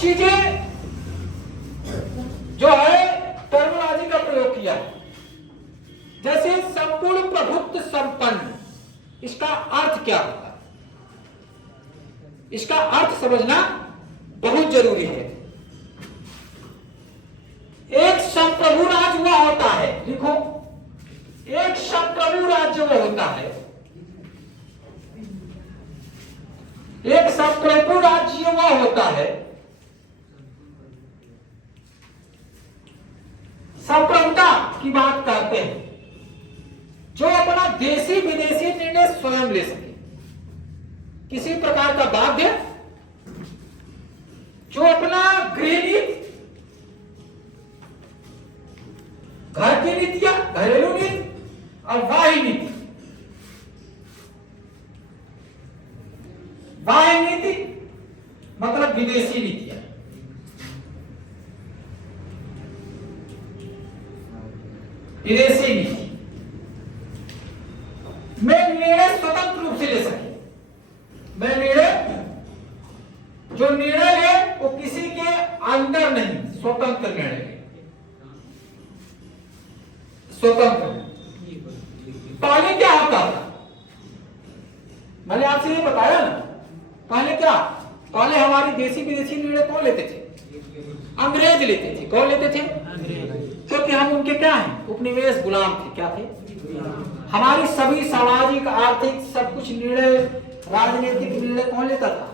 कुछ चीजें जो है टर्मिनोलॉजी का प्रयोग किया है, जैसे संपूर्ण प्रभुत्व संपन्न, इसका अर्थ क्या होता है? इसका अर्थ समझना बहुत जरूरी है। एक संप्रभु राज्य वह होता है, लिखो, एक संप्रभु राज्य वह होता है, एक संप्रभु राज्य वह होता है, संप्रभुता की बात करते हैं, जो अपना देशी विदेशी निर्णय स्वयं ले सके, किसी प्रकार का बाध्य, जो अपना गृह नीति, घर की नीतियां, घरेलू नीति और बाह्य नीति, बाह्य नीति मतलब विदेशी नीतियां, विदेशी नीति में निर्णय स्वतंत्र रूप से ले सके। मैं निर्णय, जो निर्णय ले वो किसी के अंदर नहीं, स्वतंत्र निर्णय ले, स्वतंत्र। पहले क्या होता था? मैंने आपसे ये बताया ना, पहले क्या, पहले हमारी देशी विदेशी निर्णय कौन लेते थे? अंग्रेज लेते थे। कौन लेते थे? क्योंकि हम उनके क्या हैं? उपनिवेश गुलाम थे। क्या थे? हमारी सभी सामाजिक आर्थिक सब कुछ निर्णय, राजनीतिक निर्णय कौन लेता था?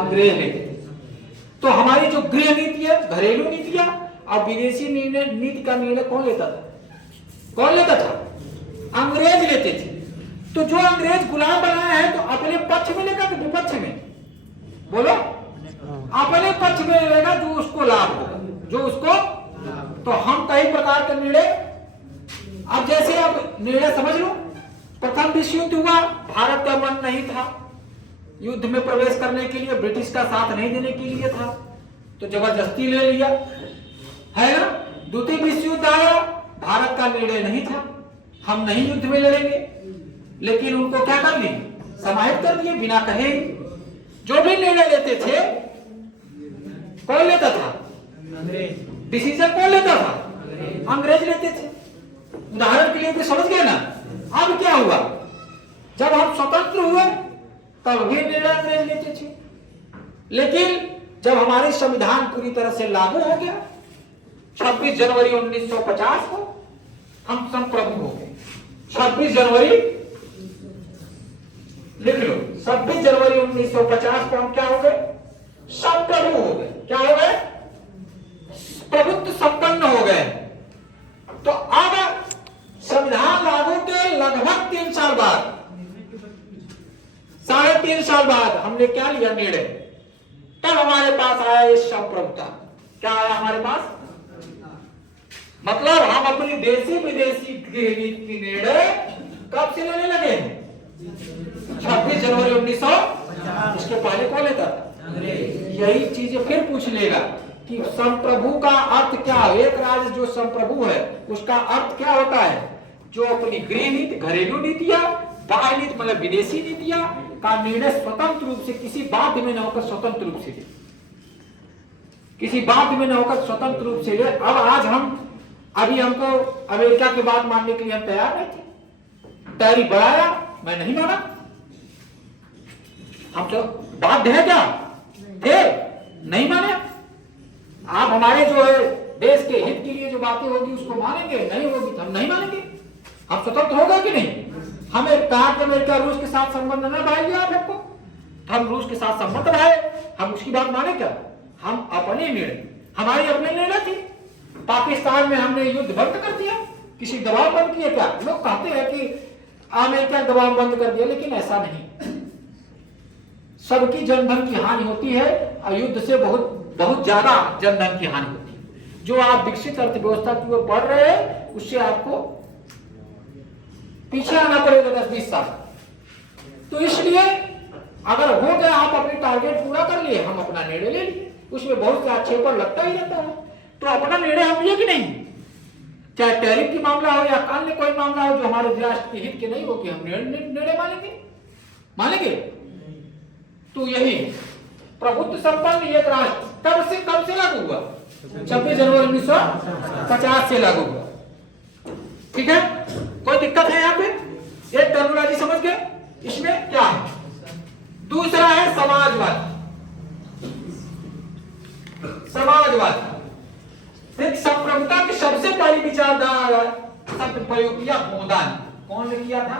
अंग्रेज लेते थे। तो हमारी जो गृह नीति है, घरेलू नीतियां और विदेशी निर्णय, नीति का निर्णय कौन लेता था? कौन लेता था? अंग्रेज लेते थे। तो जो अंग्रेज गुलाम बनाया है, तो अपने पक्ष में लेगा कि विपक्ष में? बोलो, अपने पक्ष में लेगा, जो उसको लाभ होगा, जो उसको। तो हम कई प्रकार के निर्णय, अब जैसे अब निर्णय समझ लो, प्रथम विश्व युद्ध हुआ, भारत का मन नहीं था युद्ध में प्रवेश करने के लिए, ब्रिटिश का साथ नहीं देने के लिए था, तो जबरदस्ती ले लिया, है ना। द्वितीय विश्व युद्ध आया, भारत का निर्णय नहीं था, हम नहीं युद्ध में लड़ेंगे, लेकिन उनको क्या कर लिए? समाहित कर दिए बिना कहे। जो भी निर्णय लेते थे, कौन लेता था? डिसीजन कौन लेता था? अंग्रेज लेते थे। उदाहरण के लिए भी समझ गए ना। अब क्या हुआ? जब हम स्वतंत्र हुए, तब भी निर्णय अंग्रेज लेते थे, लेकिन जब हमारी संविधान पूरी तरह से लागू हो गया, 26 जनवरी 1950 को हम संप्रभु हो गए। 26 जनवरी लिख लो, 26 जनवरी 1950 को हम क्या हो गए? संप्रभु हो गए। क्या हो गए? प्रभुत्व संपन्न हो गए। तो अब संविधान लागू के लगभग 3 साल बाद, 3.5 साल बाद हमने क्या लिया निर्णय? तब हमारे पास आया ये संप्रभुता। क्या आया हमारे पास? मतलब हम अपनी देशी विदेशी गृह नीति की निर्णय कब से लेने लगे हैं? 26 जनवरी 1950। इसके पहले कौन लेता था? यही चीज फिर पूछ लेगा कि संप्रभु का अर्थ क्या है? एक राज्य जो संप्रभु है, उसका अर्थ क्या होता है? जो अपनी गृह नीति, घरेलू नीतियां, बाह्य नीति मतलब विदेशी नीतियां का निर्णय स्वतंत्र रूप से, किसी बाध्य में न होकर स्वतंत्र रूप से ले, किसी बाध्य में न होकर स्वतंत्र रूप से ले। अब आज हम, अभी हमको अमेरिका की बात मानने के लिए हम तैयार नहीं थे, टैरिफ बढ़ाया, मैं नहीं माना। हम तो बाध्य है क्या? थे, नहीं माने। आप हमारे जो है देश के हित के लिए जो बातें होगी उसको मानेंगे, नहीं होगी तो हम नहीं मानेंगे। हम स्वतंत्र होगा कि नहीं? हमें कहा कि अमेरिका रूस के साथ संबंध न बढ़ाइए आप हमको, हम रूस के साथ संबंध बढ़ाए, हम उसकी बात माने क्या? हम अपने निर्णय, हमारी अपने निर्णय थी। पाकिस्तान में हमने युद्ध बंद कर दिया, किसी दबाव बंद किया क्या? लोग कहते हैं कि अमेरिका दबाव बंद कर दिया, लेकिन ऐसा नहीं। सबकी जनधन की हानि होती है और युद्ध से बहुत बहुत ज्यादा जनधन की हानि होती है। जो आप विकसित अर्थव्यवस्था की ओर बढ़ रहे हैं, उससे आपको पीछे आना पड़ेगा 10-20 साल। तो इसलिए अगर हो गया, आप अपने टारगेट पूरा कर लिए, हम अपना निर्णय ले लिए, उसमें बहुत से आक्षेपण लगता ही रहता है, तो अपना निर्णय हम लिए कि नहीं? चाहे टैरिफ की मामला हो या अन्य कोई मामला हो जो हमारे राष्ट्र के हित के नहीं हो, कि हम निर्णय मानेंगे? मानेंगे? तो यही है। प्रभुत्व संपन्न एक राष्ट्र कब से लागू हुआ? 26 जनवरी 1950 से लागू हुआ। ठीक है, कोई दिक्कत है यहाँ पे? एक टर्मिनोलॉजी समझ गए, इसमें क्या है? दूसरा है समाजवाद। समाजवाद संप्रभुता की सबसे पहली विचारधारा शब्द प्रयोग किया बोधा ने। कौन ने किया था?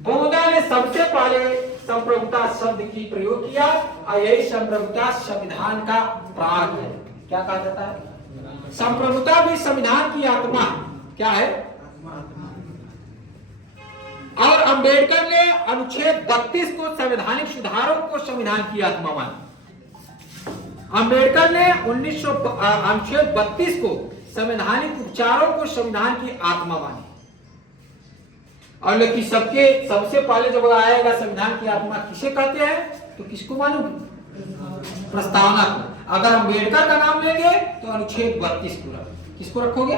बोधा ने सबसे पहले संप्रभुता शब्द की प्रयोग किया और यही संप्रभुता संविधान का प्राण है। क्या कहा जाता है? संप्रभुता भी संविधान की आत्मा क्या है? और अंबेडकर ने अनुच्छेद 32 को संवैधानिक सुधारों को संविधान की आत्मा माना। अंबेडकर ने अनुच्छेद 32 को संवैधानिक उपचारों को संविधान की आत्मा मानी। और लेकिन सबसे पहले जब आएगा संविधान की आत्मा किसे कहते हैं तो किसको मानोगे? प्रस्तावना को। अगर अंबेडकर का नाम लेंगे तो अनुच्छेद 32 को किसको रखोगे?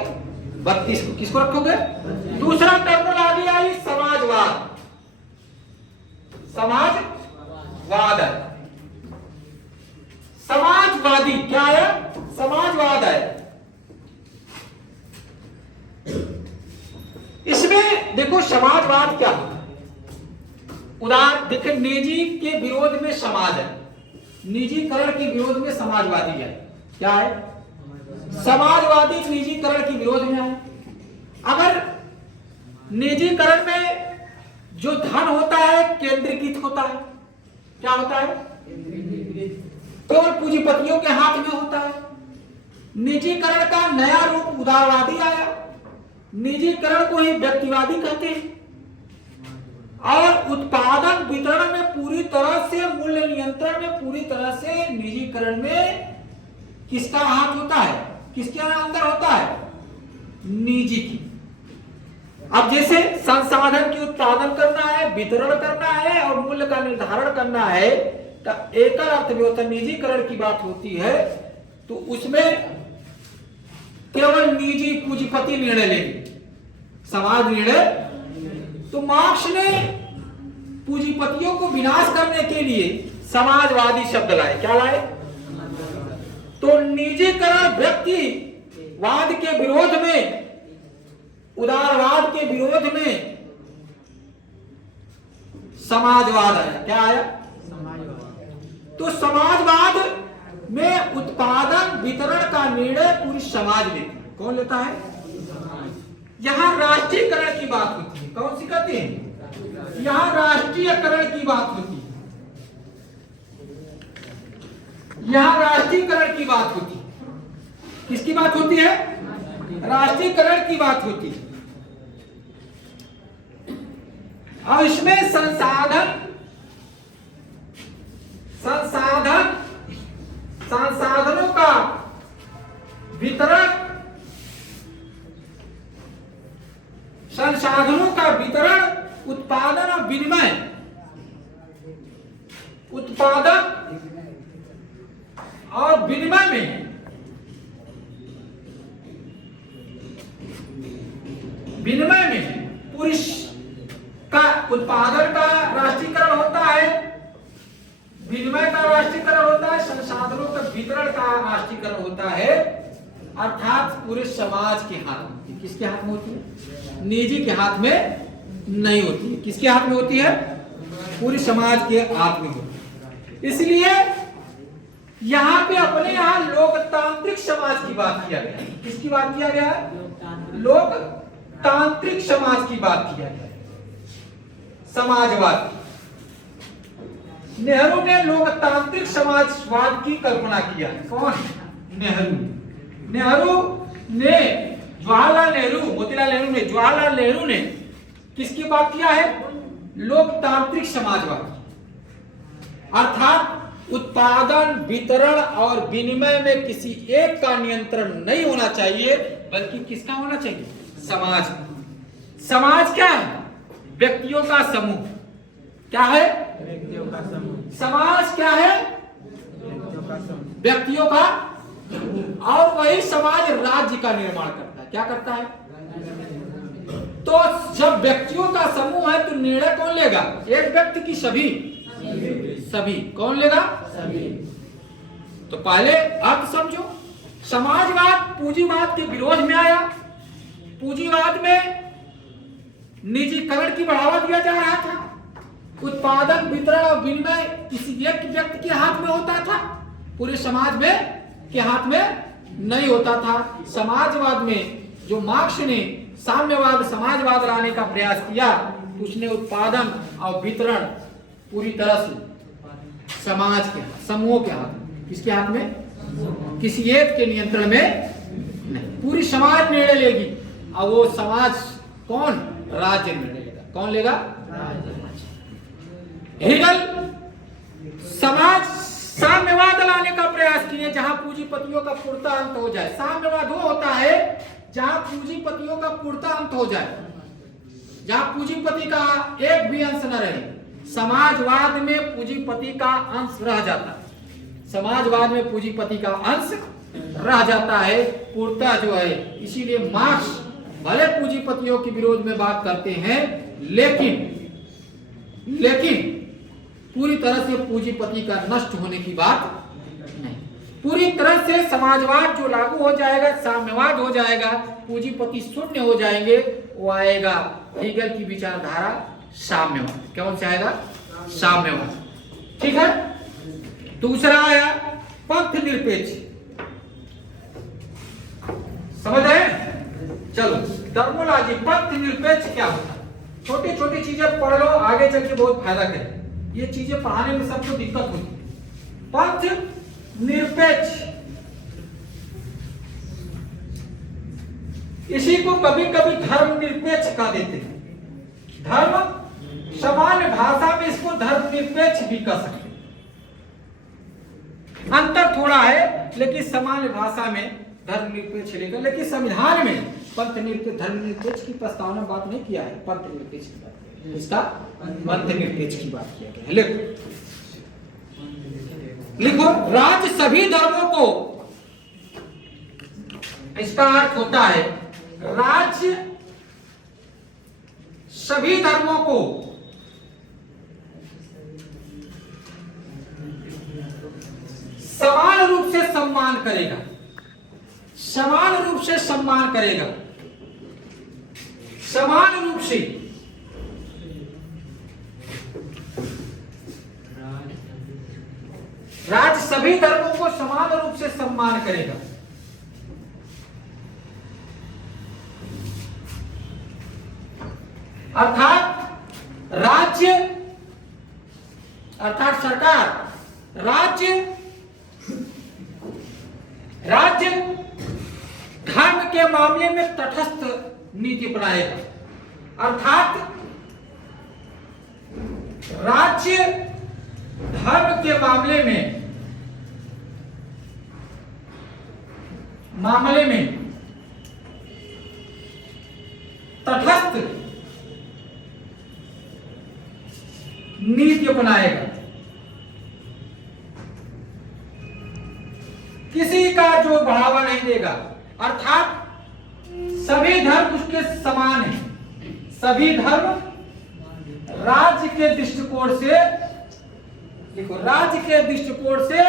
32 को किसको रखोगे? दूसरा टर्मिनोलॉजी आई समाजवाद। समाजवाद है, समाजवादी क्या है? समाजवाद है। इसमें देखो समाजवाद क्या है? उदाहरण देखिए, निजी के विरोध में समाज है, निजीकरण के विरोध में समाजवादी है। क्या है? समाजवादी निजीकरण के विरोध में है। अगर निजीकरण में जो धन होता है केंद्रीकृत होता है, क्या होता है? केवल पूंजीपतियों के हाथ में होता है। निजीकरण का नया रूप उदारवादी आया। निजीकरण को ही व्यक्तिवादी कहते हैं। और उत्पादन वितरण में पूरी तरह से, मूल्य नियंत्रण में पूरी तरह से निजीकरण में किसका हाथ होता है? किसके अंदर होता है? निजी की। अब जैसे संसाधन की उत्पादन करना है, वितरण करना है और मूल्य का निर्धारण करना है, तो एकल अर्थव्यवस्था निजीकरण की बात होती है, तो उसमें केवल निजी पूंजीपति निर्णय लेंगे, समाज निर्णय। तो मार्क्स ने पूंजीपतियों को विनाश करने के लिए समाजवादी शब्द लाए। क्या लाए? तो निजीकरण व्यक्तिवाद के विरोध में, उदारवाद के विरोध में समाजवाद आया। क्या आया? तो समाजवाद में उत्पादन वितरण का निर्णय पूरी समाज लेती है। कौन लेता है? यहां राष्ट्रीयकरण की बात होती है। कौन सी कहते हैं? यहां राष्ट्रीयकरण की बात होती है। यहां राष्ट्रीयकरण की बात होती है। किसकी बात होती है? राष्ट्रीयकरण की बात होती है। और इसमें संसाधनों का वितरण, संसाधनों का वितरण, उत्पादन और विनिमय, उत्पादन और विनिमय में, विनिमय में पूरी का उत्पादन का राष्ट्रीयकरण होता है, विनिमय का राष्ट्रीयकरण होता है, संसाधनों का वितरण का राष्ट्रीयकरण होता है। अर्थात पूरे समाज के हाथ में। किसके हाथ में होती है? निजी के हाथ में नहीं होती है। किसके हाथ में होती है? पूरे समाज के हाथ में होती है। इसलिए यहां पे अपने यहां लोकतांत्रिक समाज की बात किया गया। किसकी बात किया गया? लोकतांत्रिक समाज की बात किया गया। समाजवाद। नेहरू ने लोकतांत्रिक समाजवाद की कल्पना किया। कौन? नेहरू। नेहरू ने, जवाहरलाल नेहरू, मोतीलाल नेहरू ने, जवाहरलाल नेहरू ने किसकी बात किया है? लोकतांत्रिक समाजवाद। अर्थात उत्पादन, वितरण और विनिमय में किसी एक का नियंत्रण नहीं होना चाहिए, बल्कि किसका होना चाहिए? समाज। समाज क्या है? व्यक्तियों का समूह। क्या है? व्यक्तियों का समूह। समाज क्या है? व्यक्तियों का। और वही समाज राज्य का निर्माण करता है। क्या करता है? तो जब व्यक्तियों का समूह है तो निर्णय कौन लेगा? एक व्यक्ति की सभी? सभी। कौन लेगा? सभी। तो पहले अर्थ समझो। समाजवाद पूंजीवाद के विरोध में आया। पूंजीवाद में निजीकरण की बढ़ावा दिया जा रहा था। उत्पादन, वितरण और विनिमय किसी एक व्यक्ति के हाथ में होता था, पूरे समाज में के हाथ में नहीं होता था। समाजवाद में जो मार्क्स ने साम्यवाद समाजवाद लाने का प्रयास किया, उसने उत्पादन और वितरण पूरी तरह से समाज के समूहों के हाथ में, किसके हाथ में? किसी एक के नियंत्रण में नहीं, पूरी समाज निर्णय लेगी। और वो समाज कौन? राज्य निर्णय लेगा। कौन लेगा? हेगल समाज साम्यवाद लाने का प्रयास किए, जहां पूंजीपतियों का पूर्णतः अंत हो जाए। साम्यवाद वो होता है जहां पूंजीपतियों का पूर्णतः अंत हो जाए, जहां पूंजीपति का एक भी अंश न रहे। समाजवाद में पूंजीपति का अंश रह जाता है। समाजवाद में पूंजीपति का अंश रह जाता है पूर्णतः जो है। इसीलिए मार्क्स भले पूंजीपतियों के विरोध में बात करते हैं, लेकिन पूरी तरह से पूंजीपति का नष्ट होने की बात नहीं। पूरी तरह से समाजवाद जो लागू हो जाएगा, साम्यवाद हो जाएगा, पूंजीपति शून्य हो जाएंगे, वो आएगा हेगल की विचारधारा साम्यवाद। कौन से आएगा? साम्यवाद। ठीक है। दूसरा आया पंथ निरपेक्ष। समझ रहे हैं? चलो, धर्मोलॉजी। पंथ निरपेक्ष क्या होता है? छोटी छोटी चीजें पढ़ लो, आगे चल के बहुत फायदा करें। ये चीजें पढ़ाने में सबको दिक्कत होती है। पंथ निरपेक्ष, इसी को कभी कभी धर्म निरपेक्ष कह देते हैं। धर्म सामान्य भाषा में इसको धर्म निरपेक्ष भी कह सकते हैं। अंतर थोड़ा है, लेकिन सामान्य भाषा में धर्म निरपेक्ष लेकर, लेकिन संविधान में पंथ निरपेक्ष धर्म निरपेक्ष की प्रस्तावना बात नहीं किया है। पंथ निरपेक्ष की बात, इसका पंथ निरपेक्ष की बात किया गया है। लिखो राज्य सभी धर्मों को, इसका अर्थ होता है राज्य सभी धर्मों को समान रूप से सम्मान करेगा। समान रूप से सम्मान करेगा। समान रूप से राज्य सभी धर्मों को समान रूप से सम्मान करेगा। अर्थात राज्य, अर्थात सरकार राज्य धर्म के मामले में तटस्थ नीति अपनाएगा। अर्थात राज्य धर्म के मामले में तटस्थ नीति अपनाएगा। किसी का जो बढ़ावा नहीं देगा। अर्थात सभी धर्म उसके समान हैं। सभी धर्म राज्य के दृष्टिकोण से, देखो राज्य के दृष्टिकोण से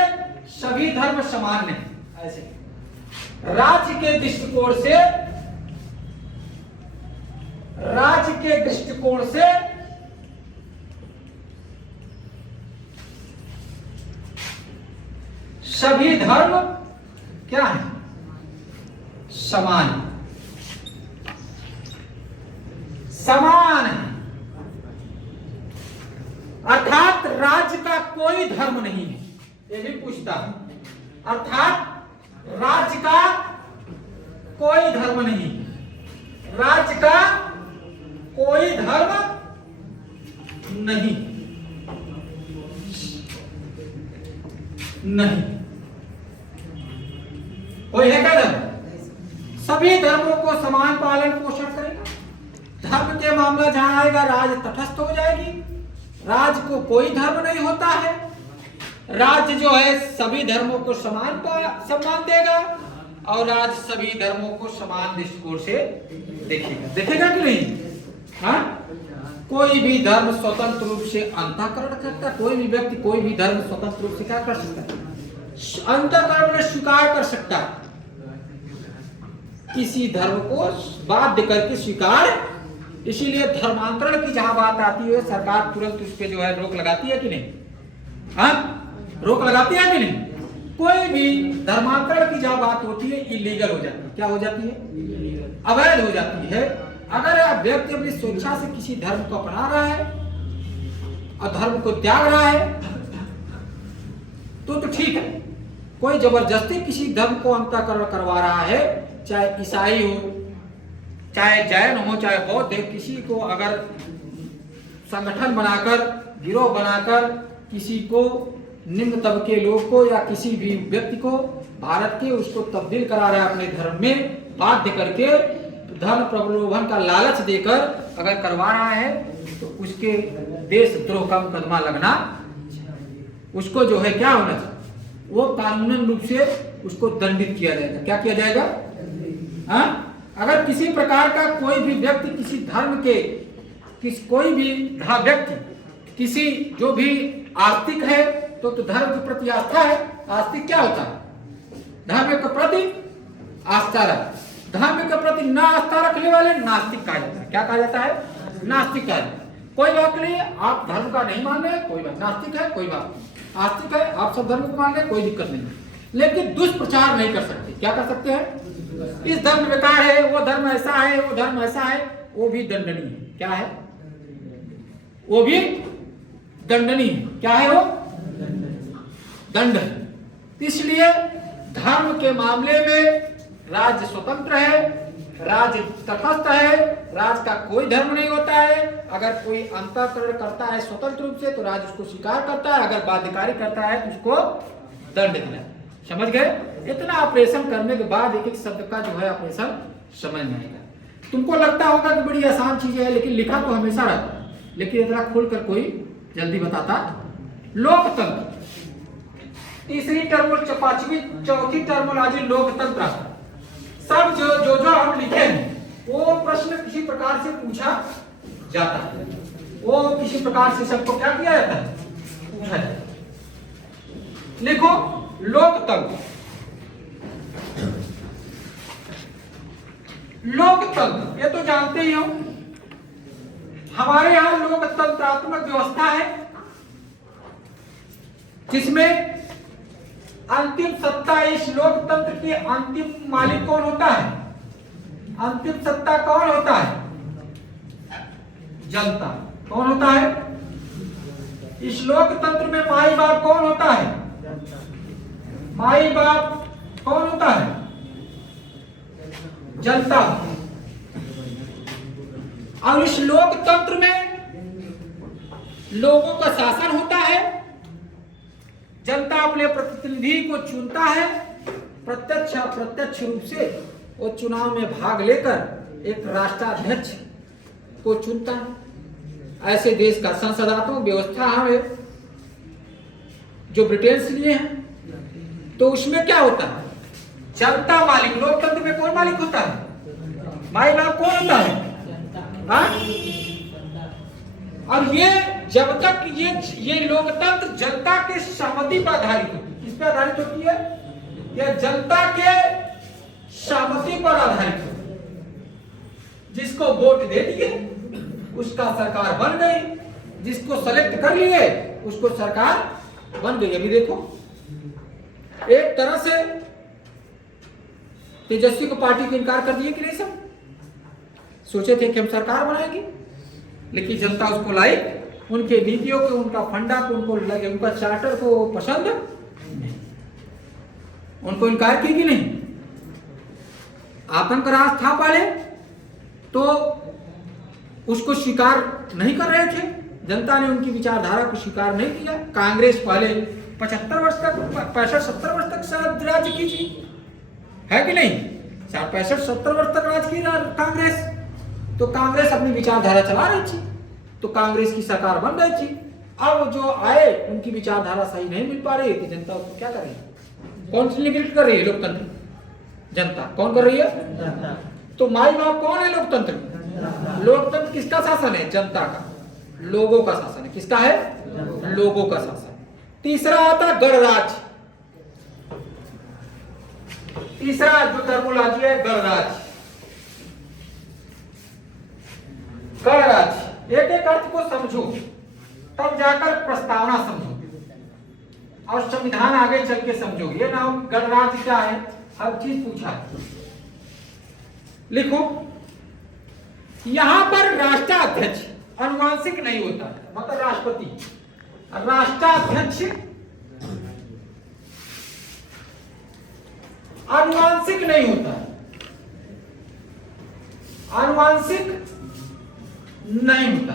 सभी धर्म समान नहीं। ऐसे राज्य के दृष्टिकोण से सभी धर्म क्या है? समान है। अर्थात राज्य का कोई धर्म नहीं है, ये भी पूछता है। अर्थात राज्य का कोई धर्म नहीं, राज्य का कोई धर्म नहीं। कोई है क्या धर्म? सभी धर्मों को समान पालन पोषण करेगा। धर्म के मामला जहां आएगा, राज्य तटस्थ हो जाएगी। राज्य को कोई धर्म नहीं होता है। राज्य जो है सभी धर्मों को सम्मान देगा और राज्य सभी धर्मों को समान दृष्टिकोण से देखेगा कि नहीं? हाँ, कोई भी धर्म स्वतंत्र रूप से अंतःकरण कर सकता है। कोई भी व्यक्ति कोई भी धर्म स्वतंत्र रूप से क्या कर सकता है? अंतःकरण में स्वीकार कर सकता है। किसी धर्म को बाध्य करके स्वीकार, इसीलिए धर्मांतरण की जहां बात आती है सरकार तुरंत उस पर जो है रोक लगाती है कि नहीं? हाँ, रोक लगाती है कि नहीं? कोई भी धर्मांतरण की जहां बात होती है इलीगल हो जाती है। क्या हो जाती है? अवैध हो जाती है। अगर व्यक्ति अपनी स्वेच्छा से किसी धर्म को अपना रहा है और धर्म को त्याग रहा है तो ठीक है। कोई जबरदस्ती किसी धर्म को अंतःकरण करवा रहा है, चाहे ईसाई हो, चाहे जैन हो, चाहे बौद्ध हो, किसी को अगर संगठन बनाकर, गिरोह बनाकर किसी को, निम्न तबके लोग को या किसी भी व्यक्ति को भारत के उसको तब्दील करा रहा है अपने धर्म में, बाध्य करके धन प्रलोभन का लालच देकर अगर करवा रहा है तो उसके देशद्रोह का मुकदमा लगना, उसको जो है क्या होना चाहिए? वो कानूनन रूप से उसको दंडित किया जाएगा। क्या किया जाएगा? हाँ, अगर किसी प्रकार का कोई भी व्यक्ति किसी धर्म के कोई भी व्यक्ति किसी जो भी आस्तिक है तो धर्म के प्रति आस्था है। आस्तिक क्या होता है? धर्म के प्रति आस्था रख, धर्म के प्रति ना आस्था रखने वाले नास्तिक कहा जाता है। क्या कहा जाता है? नास्तिक कहा जाता है। कोई बात नहीं, आप धर्म का नहीं मान रहे, कोई बात, नास्तिक है कोई बात नहीं, आस्तिक है आप सब धर्म को मान रहे, कोई दिक्कत नहीं, लेकिन दुष्प्रचार नहीं कर सकते। क्या कर सकते हैं? इस धर्म बेकार है, वो धर्म ऐसा है, वो धर्म ऐसा है, वो भी दंडनीय है। क्या है? वो भी दंडनीय है। क्या है वो? दंड। इसलिए धर्म के मामले में राज्य स्वतंत्र है, राज्य तटस्थ है, राज्य का कोई धर्म नहीं होता है। अगर कोई अंतःकरण करता है स्वतंत्र रूप से तो राज्य उसको स्वीकार करता है, अगर बाध्यकारी करता है तो उसको दंड देना है। समझ गए? इतना ऑपरेशन करने के बाद एक एक शब्द का जो है ऑपरेशन समझ में आएगा। तुमको लगता होगा कि बड़ी आसान चीज है, लेकिन लिखा तो हमेशा रहता है, लेकिन इतना खोलकर कोई जल्दी बताता। लोकतंत्र, तीसरी टर्म, पांचवी चौथी टर्मोलॉजी लोकतंत्र। सब जो हम लिखे हैं वो प्रश्न किसी प्रकार से पूछा जाता है, वो किसी प्रकार से सबको क्या किया जाता है? पूछा जाता है। लिखो लोकतंत्र। लोकतंत्र ये तो जानते ही हो, हमारे यहां लोकतंत्रात्मक व्यवस्था है जिसमें अंतिम सत्ता, इस लोकतंत्र की अंतिम मालिक कौन होता है? अंतिम सत्ता कौन होता है? जनता। कौन होता है? इस लोकतंत्र में माई बाप कौन होता है? माई बाप कौन होता है? जनता। और इस लोकतंत्र में लोगों का शासन होता है, जनता अपने प्रतिनिधि को चुनता है, प्रत्यक्ष अप्रत्यक्ष रूप से वो चुनाव में भाग लेकर एक राष्ट्राध्यक्ष को चुनता है। ऐसे देश का संसदात्मक व्यवस्था है जो ब्रिटेन से लिए हैं। तो उसमें क्या होता है? जनता मालिक। लोकतंत्र में कौन मालिक होता है? माई बाप कौन होता है? हाँ? और ये जब तक ये लोकतंत्र जनता के सहमति पर आधारित होती है। किस पर आधारित होती है? यह जनता के सहमति पर आधारित होती है। जिसको वोट दे दिए उसका सरकार बन गई, जिसको सेलेक्ट कर लिए उसको सरकार बन गई। अभी देखो, एक तरह से तेजस्वी को पार्टी को इनकार कर दिए कि नहीं? सब सोचे थे कि हम सरकार बनाएंगे, लेकिन जनता उसको लाई, उनके नीतियों को, उनका फंडा को उनको लगे, उनका चार्टर को पसंद नहीं, उनको इनकार की कि नहीं? आतंक राज था पहले तो उसको स्वीकार नहीं कर रहे थे, जनता ने उनकी विचारधारा को स्वीकार नहीं किया। कांग्रेस पहले 75 वर्ष तक, 65-70 वर्ष तक शायद राज्य की थी, है कि नहीं? 65-70 वर्ष तक राज की कांग्रेस। तो कांग्रेस अपनी विचारधारा चला रही थी, तो कांग्रेस की सरकार बन रही थी। अब जो आए उनकी विचारधारा सही नहीं मिल पा रही है, तो जनता उसको क्या कर रही है? कौन सी निगलेक्ट कर रही है? लोकतंत्र। जनता कौन कर रही है? तो माई बाप कौन है लोकतंत्र? लोकतंत्र किसका शासन है? जनता का। लोगों का शासन है। किसका है? लोगों का शासन। तीसरा आता है गणराज्य। तीसरा जो टर्मोलॉजी है गणराज्य। गणराज्य एक एक अर्थ को समझो तब जाकर प्रस्तावना समझो और संविधान आगे चल के समझोगे। ये ना गणराज्य क्या है, हर चीज पूछा है। लिखो यहां पर राष्ट्राध्यक्ष अनुवांशिक नहीं होता है, मतलब राष्ट्रपति। राष्ट्राध्यक्ष अनुवांशिक नहीं होता है, अनुवांशिक नहीं होता,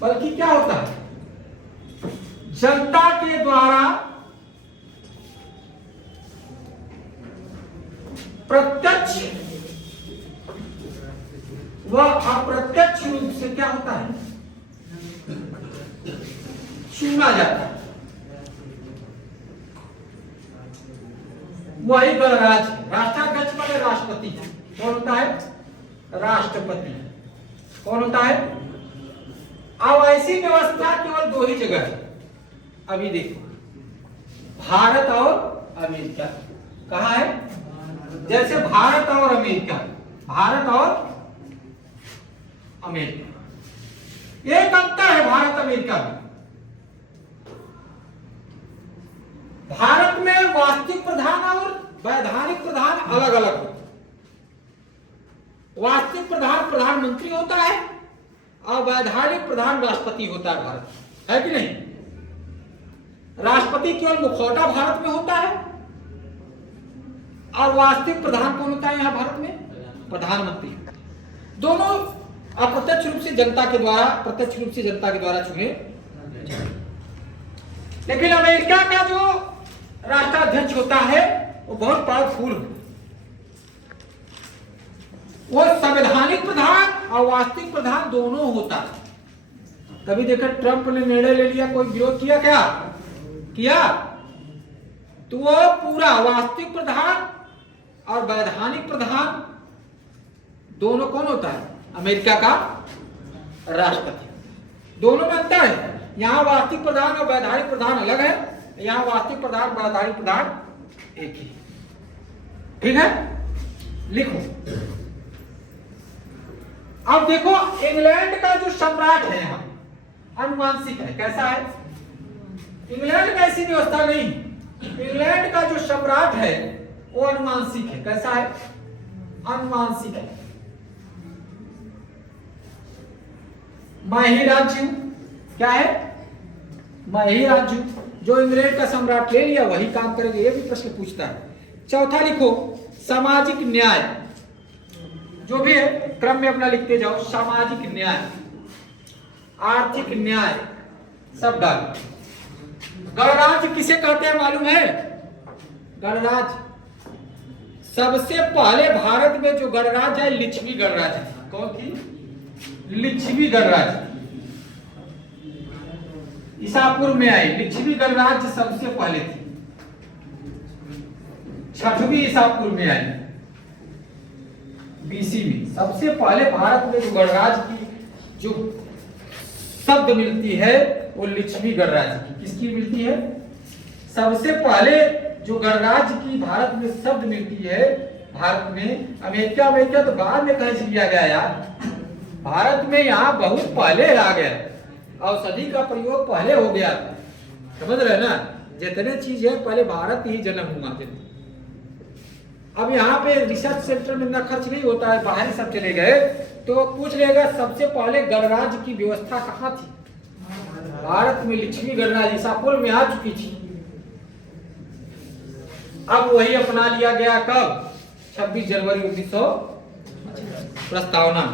बल्कि क्या होता है, जनता के द्वारा प्रत्यक्ष व अप्रत्यक्ष रूप से क्या होता है, चुना जाता है। वही गणराज्य। राष्ट्राध्यक्ष माने राष्ट्रपति। कौन होता है? राष्ट्रपति। कौन होता है? अब ऐसी व्यवस्था केवल दो ही जगह है। अभी देखो, भारत और अमेरिका। कहां है? जैसे भारत और अमेरिका, भारत और अमेरिका। एक अंतर है भारत अमेरिका में। भारत में वास्तविक प्रधान और वैधानिक प्रधान अलग अलग होते हैं। वास्तविक प्रधान प्रधानमंत्री होता है और वैधानिक प्रधान राष्ट्रपति होता है। भारत है कि नहीं? राष्ट्रपति केवल मुखौटा भारत में होता है और वास्तविक प्रधान कौन होता है यहां भारत में? प्रधानमंत्री। दोनों अप्रत्यक्ष रूप से जनता के द्वारा, प्रत्यक्ष रूप से जनता के द्वारा चुने। लेकिन अमेरिका का जो राष्ट्राध्यक्ष होता है वो बहुत पावरफुल है। वो संवैधानिक प्रधान और वास्तविक प्रधान दोनों होता है। कभी देखा ट्रंप ने निर्णय ले लिया, कोई विरोध किया? क्या किया? तो वो पूरा वास्तविक प्रधान और वैधानिक प्रधान दोनों कौन होता है? अमेरिका का राष्ट्रपति। दोनों में अंतर है। यहां वास्तविक प्रधान और वैधानिक प्रधान अलग है, यहां वास्तविक प्रधान वैधानिक प्रधान एक ही। ठीक है, लिखो। अब देखो, इंग्लैंड का जो सम्राट है यहां अनुवांशिक है। कैसा है? इंग्लैंड में ऐसी व्यवस्था नहीं। इंग्लैंड का जो सम्राट है वो अनुवांशिक है। कैसा है? अनुवांशिक है। मैं ही राज्य हूं। क्या है? मैं ही राज्य हूं। जो इंग्लैंड का सम्राट ले लिया वही काम करेगा। ये भी प्रश्न पूछता है। चौथा लिखो, सामाजिक न्याय। जो भी है क्रम में अपना लिखते जाओ। सामाजिक न्याय, आर्थिक न्याय सब डालो। गणराज्य किसे कहते हैं मालूम है? गणराज्य सबसे पहले भारत में जो गणराज्य है लिच्छवी गणराज्य थी। कौन थी? लिच्छवी गणराज्य। ईसापुर में आई लिच्छवी गणराज्य सबसे पहले थी। छठवीं ईसापुर में आई बीसी में। सबसे पहले भारत में जो गणराज्य की जो शब्द मिलती है वो लिच्छवी गणराज्य की। किसकी मिलती है? सबसे पहले जो गणराज्य की भारत में शब्द मिलती है भारत में। अमेरिका तो बाद में कहीं से लिया गया यार। भारत में यहाँ बहुत पहले आ गया। औषधि का प्रयोग पहले हो गया। समझ रहे ना? जितने चीज है पहले भारत ही जन्म हुआ। अब यहाँ पे रिसर्च सेंटर में इतना खर्च नहीं होता है, बाहर सब चले गए तो पूछ लेगा सबसे पहले गणराज्य की व्यवस्था कहाँ थी? भारत में लिच्छवी गणराज्य ईसापुर में आ चुकी थी। अब वही अपना लिया गया कब? 26 जनवरी 1900 प्रस्तावना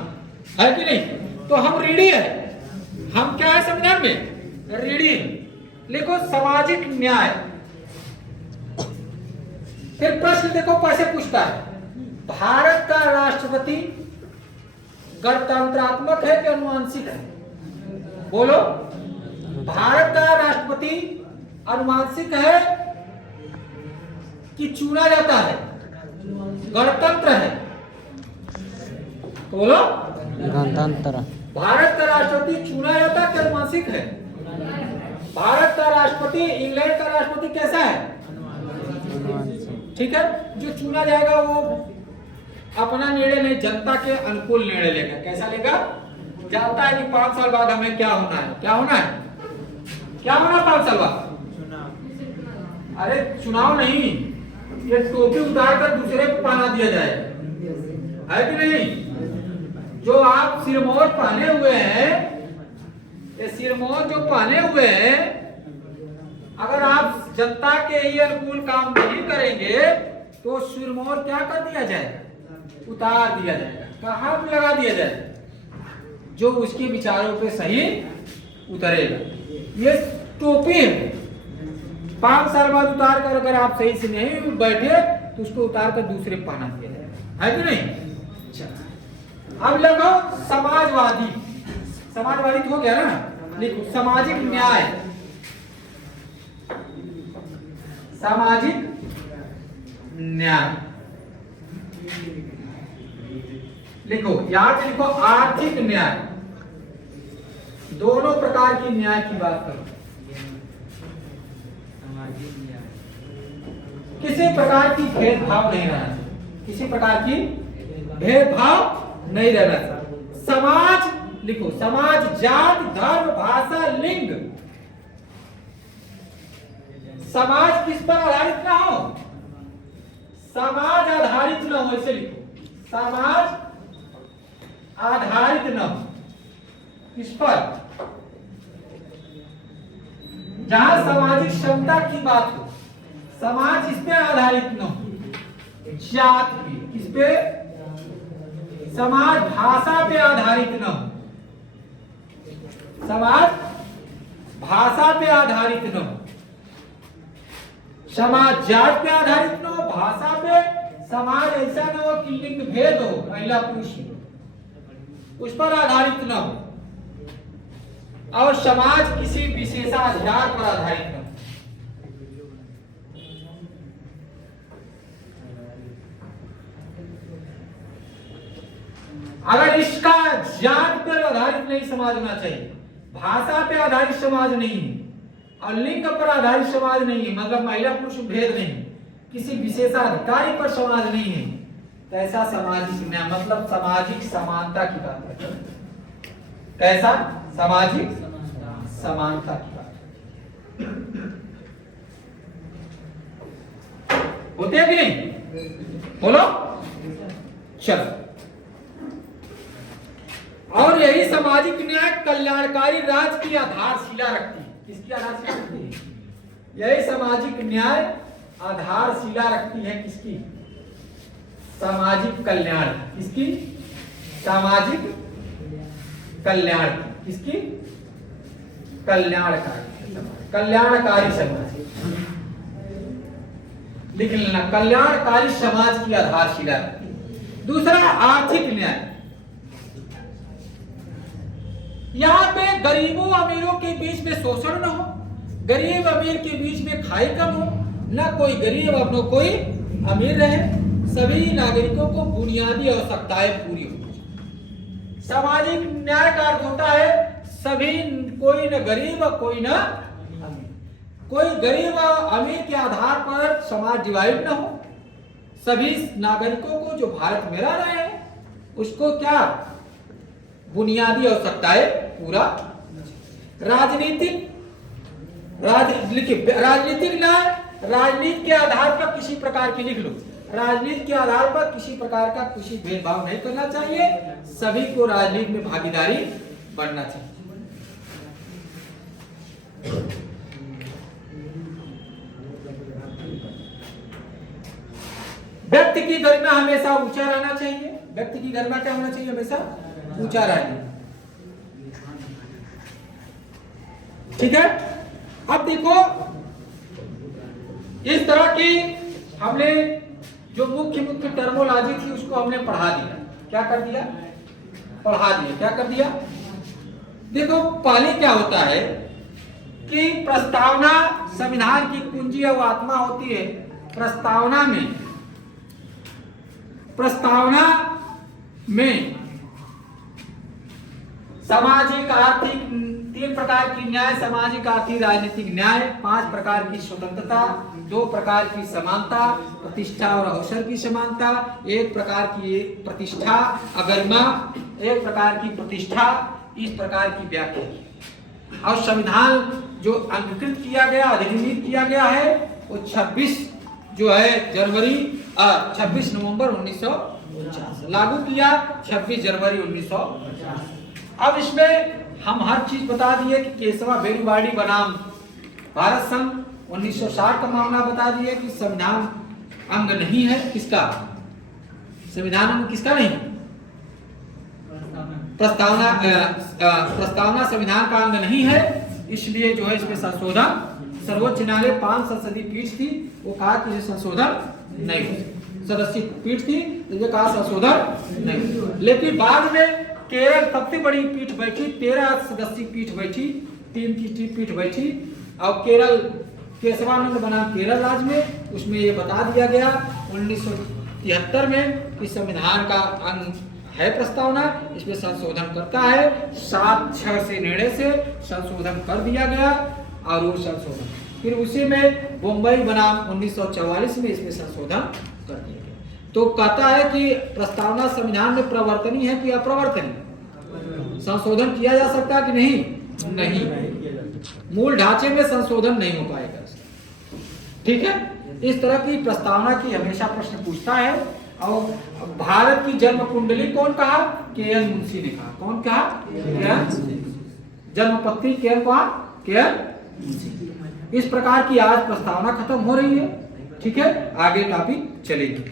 है कि नहीं? तो हम रीडी है। हम क्या है संविधान में? रीडी। लिखो सामाजिक न्याय। फिर प्रश्न देखो कैसे पूछता है। भारत का राष्ट्रपति गणतंत्रात्मक है कि अनुवांशिक है? बोलो। भारत का राष्ट्रपति अनुवांशिक है कि चुना जाता है? गणतंत्र है? बोलो। गणतंत्र। भारत का राष्ट्रपति चुना जाता क्या मानसिक है? भारत का राष्ट्रपति, इंग्लैंड का राष्ट्रपति कैसा है? ठीक है, जो चुना जाएगा वो अपना निर्णय नहीं, जनता के अनुकूल निर्णय लेगा। कैसा लेगा? जानता है कि 5 साल बाद हमें क्या होना है, क्या होना है, क्या होना 5 साल बाद? अरे चुनाव नहीं, ये टोपी उतार कर दूसरे को पहना दिया जाए, है कि नहीं? जो आप सिरमौर पहने हुए हैं, ये सिरमौर जो पहने हुए हैं, अगर आप जनता के ही अनुकूल काम नहीं करेंगे तो सिरमौर क्या कर दिया जाएगा? उतार दिया जाएगा। कहाँ पे लगा दिया जाएगा? जो उसके विचारों पे सही उतरेगा। ये टोपी है, 5 साल बाद उतार कर अगर आप सही से नहीं बैठे तो उसको उतार कर दूसरे पहना दिया जाएगा, है कि नहीं? अब लगो समाजवादी, समाजवादी तो हो गया ना, लिखो सामाजिक न्याय, सामाजिक न्याय लिखो, याद लिखो आर्थिक न्याय, दोनों प्रकार की न्याय की बात करो। किसी प्रकार की भेदभाव नहीं रहना चाहिए, किसी प्रकार की भेदभाव नहीं रहना चाहिए। समाज लिखो, समाज जात धर्म भाषा लिंग, समाज किस पर आधारित ना हो, समाज आधारित ना हो, इसे लिखो, समाज आधारित न हो। किस पर? जहां सामाजिक क्षमता की बात हो, समाज इस पे आधारित न हो। जात पे, किस पे? समाज भाषा पे आधारित न हो, समाज भाषा पे आधारित न हो, समाज जात पे आधारित न हो, भाषा पे, समाज ऐसा न हो कि लिंग भेद हो, महिला पुरुष उस पर आधारित न हो, और समाज किसी विशेषाधिकार पर आधारित न हो। अगर इसका जात पर आधारित नहीं समाज होना चाहिए, भाषा पे आधारित समाज नहीं है, और लिंग पर आधारित समाज नहीं है, मतलब महिला पुरुष भेद नहीं, किसी विशेषाधिकारी पर समाज नहीं है, तो ऐसा सामाजिक न्याय मतलब सामाजिक समानता की बात है। कैसा? सामाजिक समानता की बात होती है कि नहीं? बोलो। चलो, और यही सामाजिक न्याय कल्याणकारी राज्य की आधारशिला रखती है। किसकी आधारशिला रखती है? यही सामाजिक न्याय आधारशिला रखती है। किसकी? सामाजिक कल्याण। किसकी? सामाजिक कल्याण। किसकी? कल्याणकारी, कल्याणकारी समाज। लिख लेना, कल्याणकारी समाज की आधारशिला रखती है। दूसरा, आर्थिक न्याय। यहाँ पे गरीबों अमीरों के बीच में शोषण न हो, गरीब अमीर के बीच में खाई कम हो, न कोई गरीब और न कोई अमीर रहे, सभी नागरिकों को बुनियादी आवश्यकताएं पूरी हो। सामाजिक न्याय का अर्थ होता है सभी, कोई न गरीब और कोई न अमीर, कोई गरीब और अमीर के आधार पर समाज डिवाइड न हो, सभी नागरिकों को जो भारत में रह रहे हैं उसको क्या बुनियादी आवश्यकताएं पूरा। राजनीतिक न्याय, राजनीति के आधार पर किसी प्रकार की, लिख लो, राजनीति के आधार पर किसी प्रकार का किसी भेदभाव नहीं करना चाहिए, सभी को राजनीति में भागीदारी बनना चाहिए। व्यक्ति की गरिमा हमेशा ऊंचा रहना चाहिए, व्यक्ति की गरिमा क्या होना चाहिए? हमेशा ऊंचा रहना। ठीक है, अब देखो इस तरह की हमने जो मुख्य टर्मोलॉजी थी उसको हमने पढ़ा दिया। क्या कर दिया? पढ़ा दिया। क्या कर दिया? देखो पहले क्या होता है कि प्रस्तावना संविधान की कुंजी और आत्मा होती है। प्रस्तावना में सामाजिक आर्थिक 3 प्रकार की न्याय, सामाजिक आर्थिक राजनीतिक न्याय, 5 प्रकार की स्वतंत्रता, 2 प्रकार की समानता, प्रतिष्ठा और अवसर की समानता, 1 प्रकार की प्रतिष्ठा अगरिमा, 1 प्रकार की प्रतिष्ठा, इस प्रकार की व्याख्या। और संविधान जो अंगीकृत किया गया, अधिनियमित किया गया है, वो 26 जो है जनवरी 26 नवंबर 1949 लागू किया, 26 जनवरी 1950। अब इसमें हम हर चीज बता दिए कि केशवा बेरीवाडी बनाम भारत संघ 1960 का मामला बता दिए कि संविधान अंग नहीं है। किसका संविधान अंग, किसका नहीं? प्रस्तावना संविधान का अंग नहीं है, इसलिए जो है इसमें संशोधन, सर्वोच्च न्यायालय 5 संसदीय पीठ थी, वो कहा कि संशोधन नहीं हो, सदस्यीय पीठ थी, तो कहा संशोधन नहीं। लेकिन बाद में केरल सबसे बड़ी पीठ बैठी, 13 सदस्यीय पीठ बैठी, 3 की पीठ बैठी, और केरल केशवानंद बनाम केरल राज्य में उसमें ये बता दिया गया 1973 में कि संविधान का अंग है प्रस्तावना, इसमें संशोधन करता है। 7-6 से निर्णय से संशोधन कर दिया गया, और वो संशोधन फिर उसी में बम्बई बनाम 1944 में इसमें संशोधन कर दिया गया। तो कहता है कि प्रस्तावना संविधान में प्रवर्तनीय है कि अप्रवर्तनीय, संशोधन किया जा सकता है कि नहीं? नहीं, मूल ढांचे में संशोधन नहीं हो पाएगा। ठीक है, इस तरह की प्रस्तावना की हमेशा प्रश्न पूछता है। और भारत की जन्म कुंडली कौन कहा? के.एन. मुंशी ने कहा। कौन कहा? जन्मपत्री के.एन. कहा? के.एन. मुंशी। इस प्रकार की आज प्रस्तावना खत्म हो रही है। ठीक है, आगे टॉपिक चलेगी।